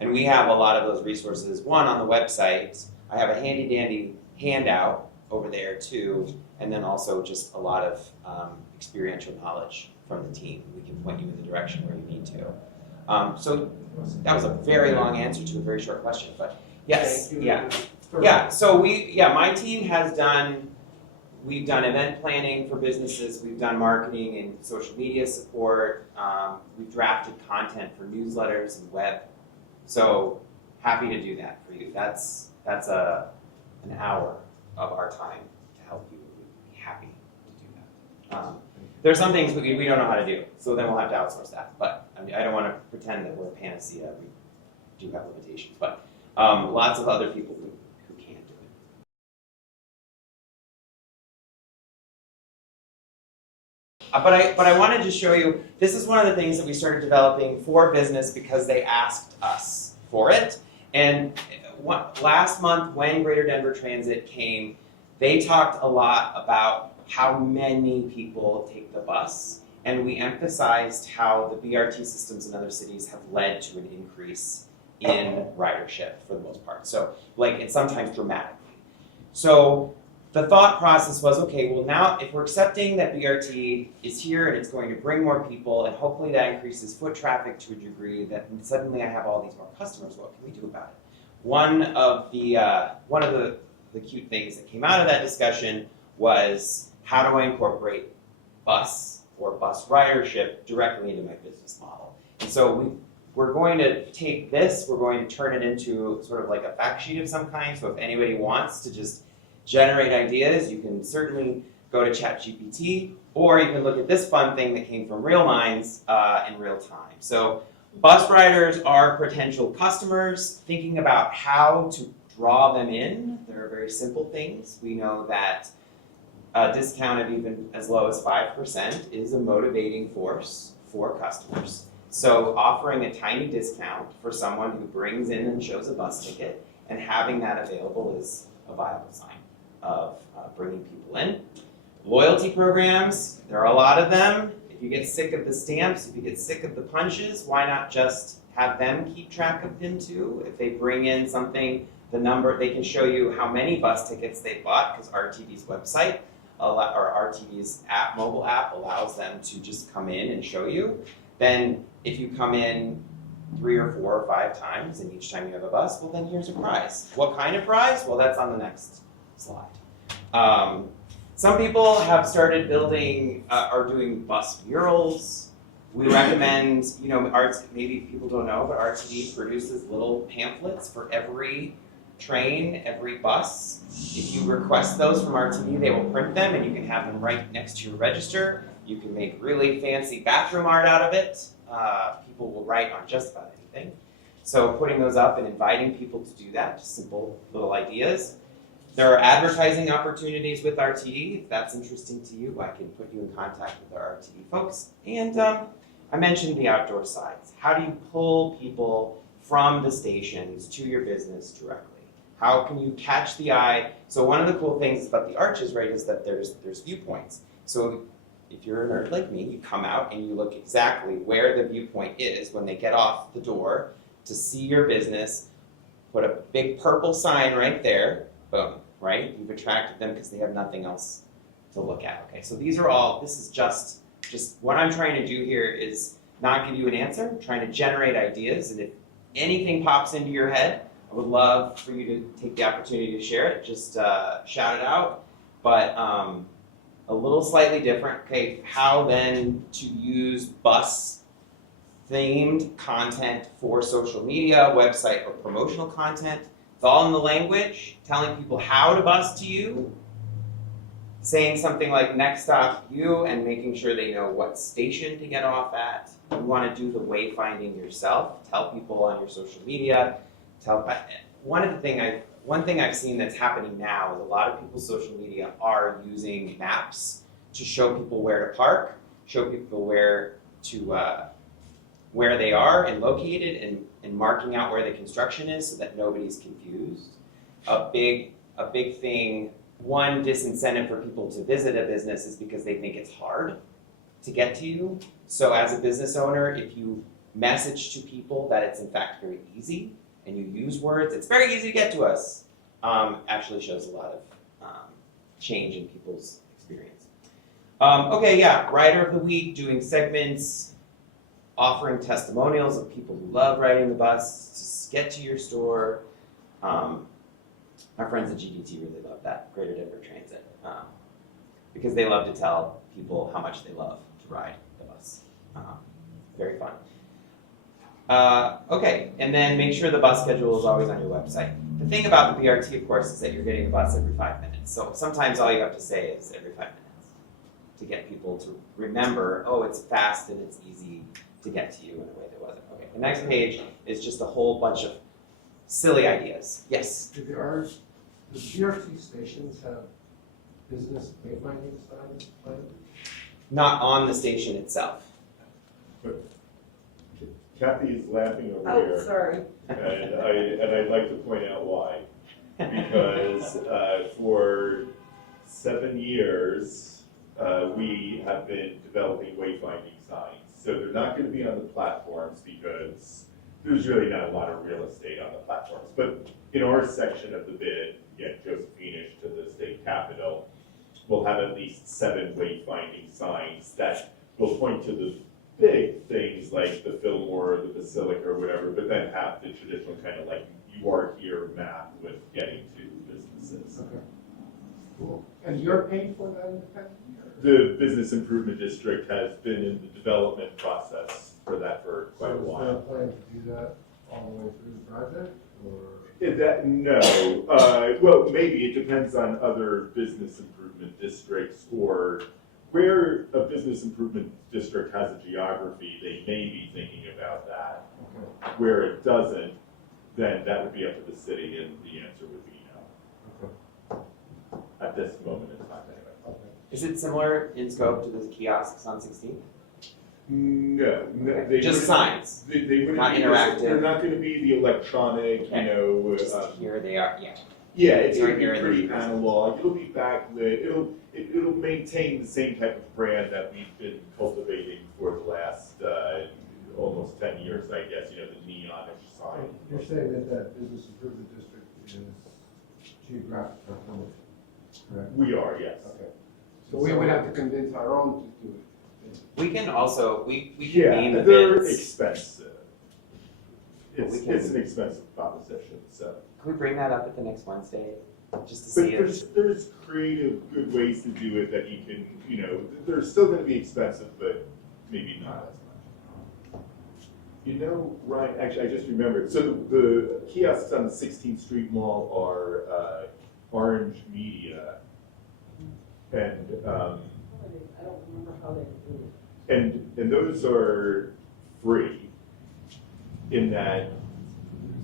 And we have a lot of those resources, one on the website. I have a handy dandy handout over there too, and then also just a lot of experiential knowledge from the team. We can point you in the direction where you need to. So that was a very long answer to a very short question, but yes, Thank you. yeah. So my team has we've done event planning for businesses, we've done marketing and social media support, we've drafted content for newsletters and web. So happy to do that for you. That's an hour of our time to help you. We'd be happy to do that. There are some things we don't know how to do, so then we'll have to outsource that. But I mean, I don't want to pretend that we're a panacea. We do have limitations, but lots of other people who can do it. But I wanted to show you, this is one of the things that we started developing for business because they asked us for it. And last month when Greater Denver Transit came, they talked a lot about how many people take the bus. And we emphasized how the BRT systems in other cities have led to an increase in ridership for the most part. So and sometimes dramatically. So the thought process was, okay, well now if we're accepting that BRT is here and it's going to bring more people and hopefully that increases foot traffic to a degree that suddenly I have all these more customers, what can we do about it? One of the cute things that came out of that discussion was, how do I incorporate bus or bus ridership directly into my business model? And so we're going to take this, we're going to turn it into sort of like a fact sheet of some kind. So if anybody wants to just generate ideas, you can certainly go to ChatGPT, or you can look at this fun thing that came from Real Minds in real time. So bus riders are potential customers. Thinking about how to draw them in, there are very simple things. We know that a discount of even as low as 5% is a motivating force for customers. So offering a tiny discount for someone who brings in and shows a bus ticket and having that available is a viable sign of bringing people in. Loyalty programs, there are a lot of them. If you get sick of the stamps, if you get sick of the punches, why not just have them keep track of them too? If they bring in something, the number, they can show you how many bus tickets they bought, because RTD's website or RTD's mobile app allows them to just come in and show you. Then if you come in 3 or 4 or 5 times and each time you have a bus, well then here's a prize. What kind of prize? Well, that's on the next slide. Some people have started building or doing bus murals. We recommend, maybe people don't know, but RTD produces little pamphlets for every train, every bus. If you request those from RTD, they will print them and you can have them right next to your register. You can make really fancy bathroom art out of it. People will write on just about anything. So putting those up and inviting people to do that, just simple little ideas. There are advertising opportunities with RTD. If that's interesting to you, I can put you in contact with our RTD folks. And I mentioned the outdoor sides. How do you pull people from the stations to your business directly? How can you catch the eye? So one of the cool things about the arches, right, is that there's viewpoints. So if you're a nerd like me, you come out and you look exactly where the viewpoint is when they get off the door to see your business. Put a big purple sign right there. Boom, right? You've attracted them because they have nothing else to look at. Okay, so these are all, this is just what I'm trying to do here is not give you an answer. I'm trying to generate ideas, and if anything pops into your head, I would love for you to take the opportunity to share it. Just shout it out. But a little slightly different. Okay, how then to use bus themed content for social media, website, or promotional content. It's all in the language, telling people how to bus to you, saying something like next stop you, and making sure they know what station to get off at. You want to do the wayfinding yourself. Tell people on your social media. One thing I've seen that's happening now is a lot of people's social media are using maps to show people where to park, show people where to where they are and located and marking out where the construction is so that nobody's confused. A big thing, one disincentive for people to visit a business is because they think it's hard to get to you. So as a business owner, if you message to people that it's in fact very easy and you use words, it's very easy to get to us, actually shows a lot of change in people's experience. Okay, yeah, Rider of the Week, doing segments, offering testimonials of people who love riding the bus to get to your store. Our friends at GDT really love that, Greater Denver Transit, because they love to tell people how much they love to ride the bus. Very fun. Okay, and then make sure the bus schedule is always on your website. The thing about the BRT, of course, is that you're getting a bus every 5 minutes. So sometimes all you have to say is every 5 minutes to get people to remember, oh, it's fast and it's easy to get to you in a way that wasn't. Okay, the next page is just a whole bunch of silly ideas. Yes? Do the BRT stations have business wayfinding signs planted? Not on the station itself. Kathy is laughing over Oh, here, sorry. and I'd like to point out why. Because for 7 years, we have been developing wayfinding signs. So they're not going to be on the platforms because there's really not a lot of real estate on the platforms. But in our section of the bid, Josephine-ish to the state capitol, we'll have at least 7 wayfinding signs that will point to the big things like the Fillmore or the Basilica or whatever, but then have the traditional kind of like you are here map with getting to businesses. Okay, cool. And you're paying for that independently? The Business Improvement District has been in the development process for that for quite a So while. is there a plan to do that all the way through the project, or? No, well, maybe, it depends on other business improvement districts or where a business improvement district has a geography, they may be thinking about that. Okay. Where it doesn't, then that would be up to the city and the answer would be no. Okay. At this moment in time anyway. Okay. Is it similar in scope to the kiosks on 16th? No, they Just wouldn't- signs. They wouldn't Not be, interactive. they're not gonna be the electronic, Okay. you know, Just here they are, yeah. yeah, it's gonna Here be in pretty the- analog, it'll be backlit, it'll maintain the same type of brand that we've been cultivating for the last, almost 10 years, I guess, you know, the neonish sign. You're saying that that business improvement district is geographic autonomy, correct? We are, yes. Okay. So we would have to convince our own to do it. We can also, we can Yeah, name the they're bids. expensive. But we can- It's an expensive proposition, so. Can we bring that up at the next Wednesday, just to But see it? there's creative, good ways to do it that you can, you know, they're still gonna be expensive, but maybe not as much. You know, Ryan, actually, I just remembered, so the kiosks on the 16th Street Mall are Orange Media. And, I don't remember how they do it. and those are free in that,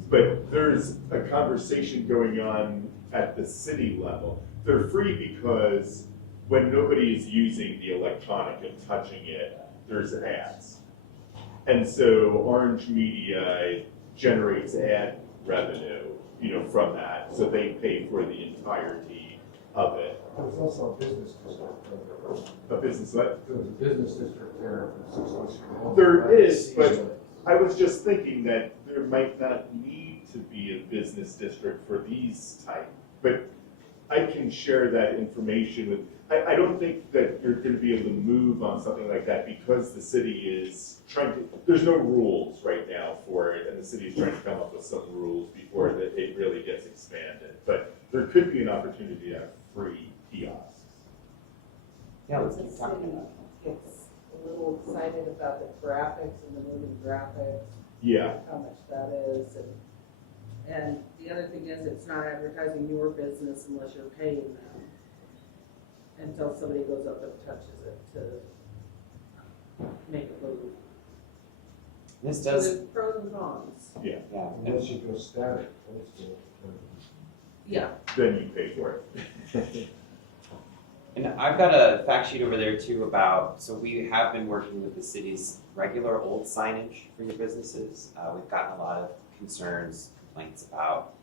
but there's a conversation going on at the city level. They're free because when nobody is using the electronic and touching it, there's ads. And so Orange Media generates ad revenue, you know, from that, so they pay for the entirety of it. There's also a business district there. A business what? There was a business district there for 16th Street Mall. There is, but I was just thinking that there might not need to be a business district for these type, but I can share that information with, I don't think that you're gonna be able to move on something like that because the city is trying to, there's no rules right now for it, and the city is trying to come up with some rules before it really gets expanded. But there could be an opportunity to have free kiosks. Yeah, let's The keep talking city about it. gets a little excited about the graphics and the moving graphics, Yeah, how much that is, and the other thing is, it's not advertising your business unless you're paying them until somebody goes up and touches it to make it move. This So does, there's pros and cons. yeah, yeah. Unless you go static, that's the. Yeah. then you pay for it. And I've got a fact sheet over there too about, so we have been working with the city's regular old signage for your businesses. We've gotten a lot of concerns, complaints about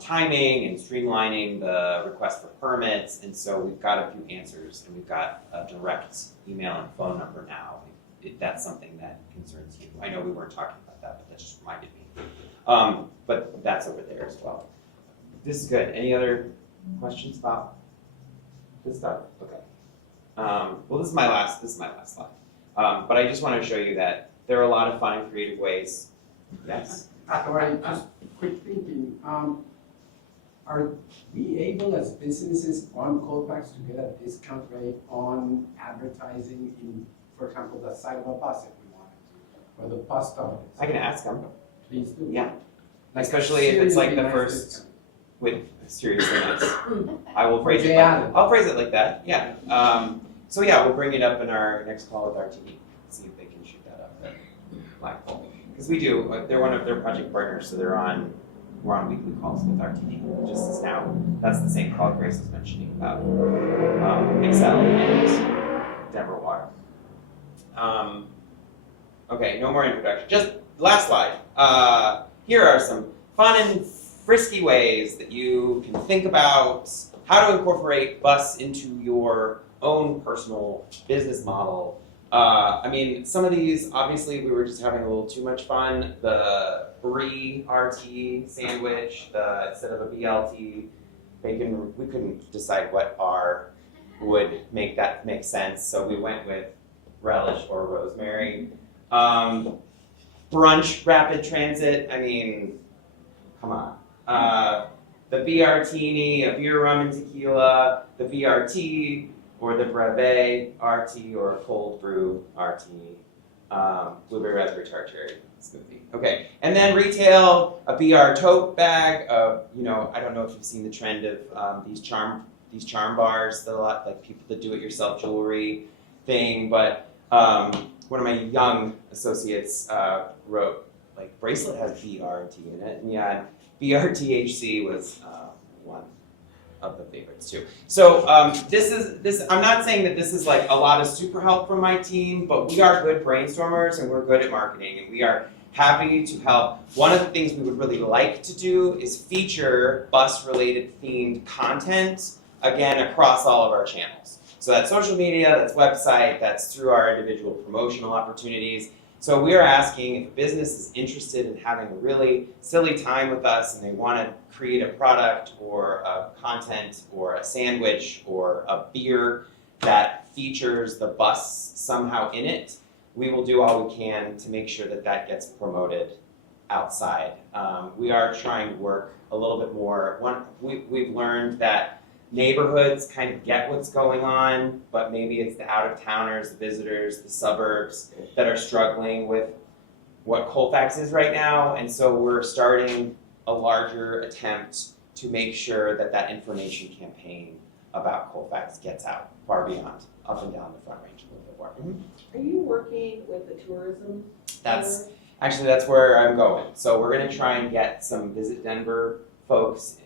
timing and streamlining the request for permits, and so we've got a few answers, and we've got a direct email and phone number now, if that's something that concerns you. I know we weren't talking about that, but that just reminded me. But that's over there as well. This is good. Any other questions about this stuff? Okay. Well, this is my last slide. But I just want to show you that there are a lot of fun and creative ways. Yes. All right, just quick thinking. Are we able as businesses on Colfax to get a discount rate on advertising in, for example, the side of a bus if we wanted to, or the bus stop? I can ask them. Please do. Yeah. Like, Especially if it's like seriously the nice first discount. with seriously nice. I will phrase They it like, added. I'll phrase it like that, yeah. So yeah, we'll bring it up in our next call with RTD, see if they can shoot that up at Blackpool. Because we do, they're one of their project partners, so we're on weekly calls with RTD, just as now. That's the same call Grace was mentioning about Excel and Denver Water. Okay, no more introduction. Just last slide. Here are some fun and frisky ways that you can think about how to incorporate bus into your own personal business model. I mean, some of these, obviously, we were just having a little too much fun. The brie RT sandwich, instead of a BLT bacon, we couldn't decide what R would make that make sense, so we went with relish or rosemary. Brunch rapid transit, I mean, come on. The BRTini, a beer, rum, and tequila, the BRT, or the Breve RT, or a cold brew RT, blueberry raspberry tart cherry smoothie. Okay, and then retail, a BR tote bag. I don't know if you've seen the trend of these charm bars. That a lot like people that do it yourself jewelry thing. But one of my young associates wrote like bracelet has BRT in it, and yeah, BRTHC was one of the favorites too. So this. I'm not saying that this is like a lot of super help from my team, but we are good brainstormers and we're good at marketing, and we are happy to help. One of the things we would really like to do is feature bus-related themed content again across all of our channels. So that's social media, that's website, that's through our individual promotional opportunities. So we are asking if a business is interested in having a really silly time with us and they want to create a product or a content or a sandwich or a beer that features the bus somehow in it, we will do all we can to make sure that that gets promoted outside. We are trying to work a little bit more. We've learned that neighborhoods kind of get what's going on, but maybe it's the out-of-towners, the visitors, the suburbs that are struggling with what Colfax is right now, and so we're starting a larger attempt to make sure that that information campaign about Colfax gets out far beyond, up and down the Front Range a little bit more. Are you working with the tourism? That's where I'm going. So we're gonna try and get some Visit Denver folks.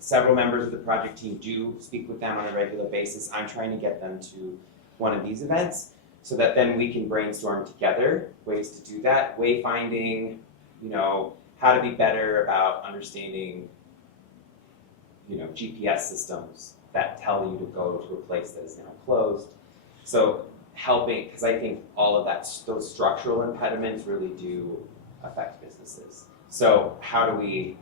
Several members of the project team do speak with them on a regular basis. I'm trying to get them to one of these events so that then we can brainstorm together ways to do that. Wayfinding, how to be better about understanding, GPS systems that tell you to go to a place that is now closed. So helping, because I think all of those structural impediments really do affect businesses. So how do we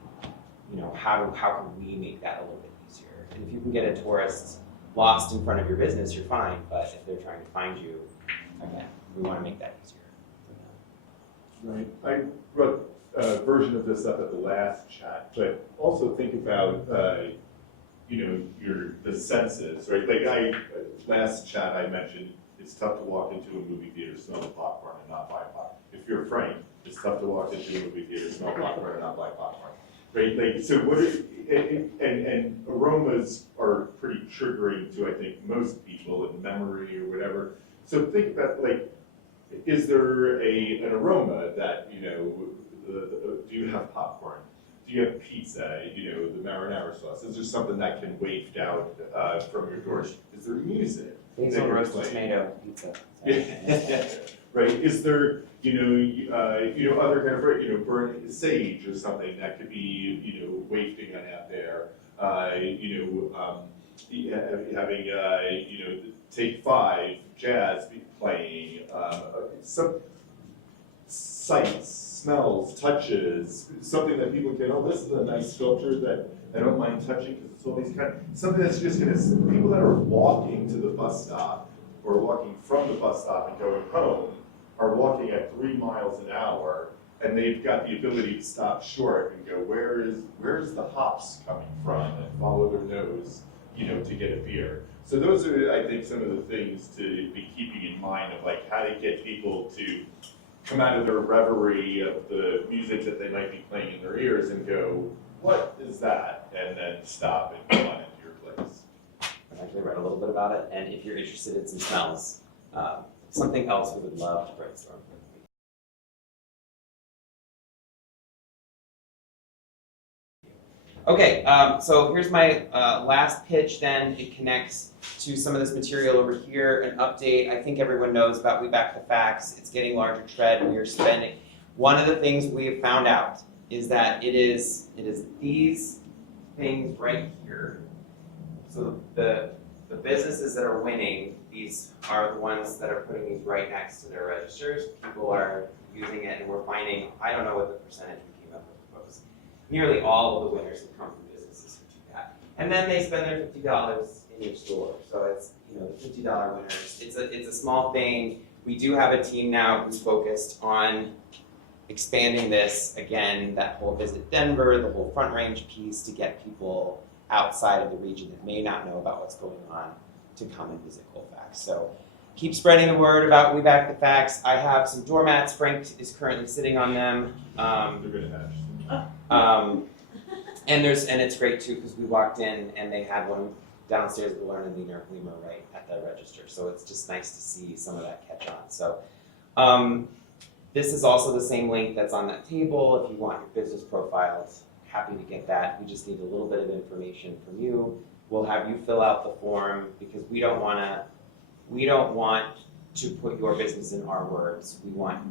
how can we make that a little bit easier? And if you can get a tourist lost in front of your business, you're fine. But if they're trying to find you, again, we want to make that easier. Right. I wrote a version of this up at the last chat, but also think about the senses, right? Like last chat I mentioned, it's tough to walk into a movie theater, smell the popcorn, and not buy popcorn. If you're Frank, it's tough to walk into a movie theater, smell popcorn, and not buy popcorn. Right, like, so and aromas are pretty triggering to, I think, most people in memory or whatever. So think about, like, is there an aroma that, do you have popcorn? do you have pizza, the marinara sauce? Is there something that can waft out from your door? Is there music? Basil that you're roasted playing? tomato pizza. Right, is there, other kind of, burnt sage or something that could be, wafting on out there? Having, Take Five, jazz be playing, some sights, smells, touches, something that people can, this is a nice sculpture that I don't mind touching because it's all these something that's just people that are walking to the bus stop or walking from the bus stop and going home are walking at 3 miles an hour, and they've got the ability to stop short and go, where is the hops coming from, and follow their nose, to get a beer. So those are, I think, some of the things to be keeping in mind of how to get people to come out of their reverie of the music that they might be playing in their ears and go, what is that? And then stop and go on into your place. I've actually read a little bit about it, and if you're interested in some smells, something else we would love to brainstorm. Okay, so here's my last pitch then. It connects to some of this material over here, an update. I think everyone knows about We Back the Facts. It's getting larger tread. We are spending. One of the things we have found out is that it is these things right here. So the businesses that are winning, these are the ones that are putting these right next to their registers. People are using it, and we're finding, I don't know what the percentage we came up with, but it was nearly all of the winners have come from businesses who do that. And then they spend their $50 in each store. So it's, the $50 winners. It's a small thing. We do have a team now who's focused on expanding this, again, that whole Visit Denver, the whole Front Range piece, to get people outside of the region that may not know about what's going on to come and visit Colfax. So keep spreading the word about We Back the Facts. I have some doormats. Frank is currently sitting on them. They're going to hatch. And it's great too because we walked in and they had one downstairs at the Learn and Leaner right at the register. So it's just nice to see some of that catch on. So this is also the same link that's on that table. If you want your business profiles, happy to get that. We just need a little bit of information from you. We'll have you fill out the form because we don't want to put your business in our words. We want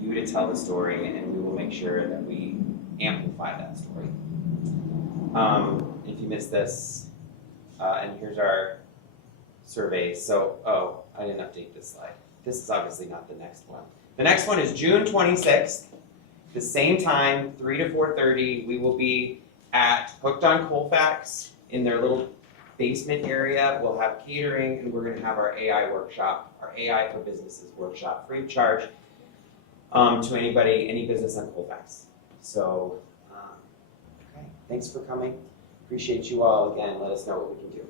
you to tell the story, and we will make sure that we amplify that story. If you missed this, and here's our surveys. So, I didn't update this slide. This is obviously not the next one. The next one is June 26th, the same time, 3 to 4:30. We will be at Hooked on Colfax in their little basement area. We'll have catering, and we're going to have our AI workshop, our AI for Businesses workshop, free of charge to anybody, any business on Colfax. So, okay, thanks for coming. Appreciate you all again. Let us know what we can do.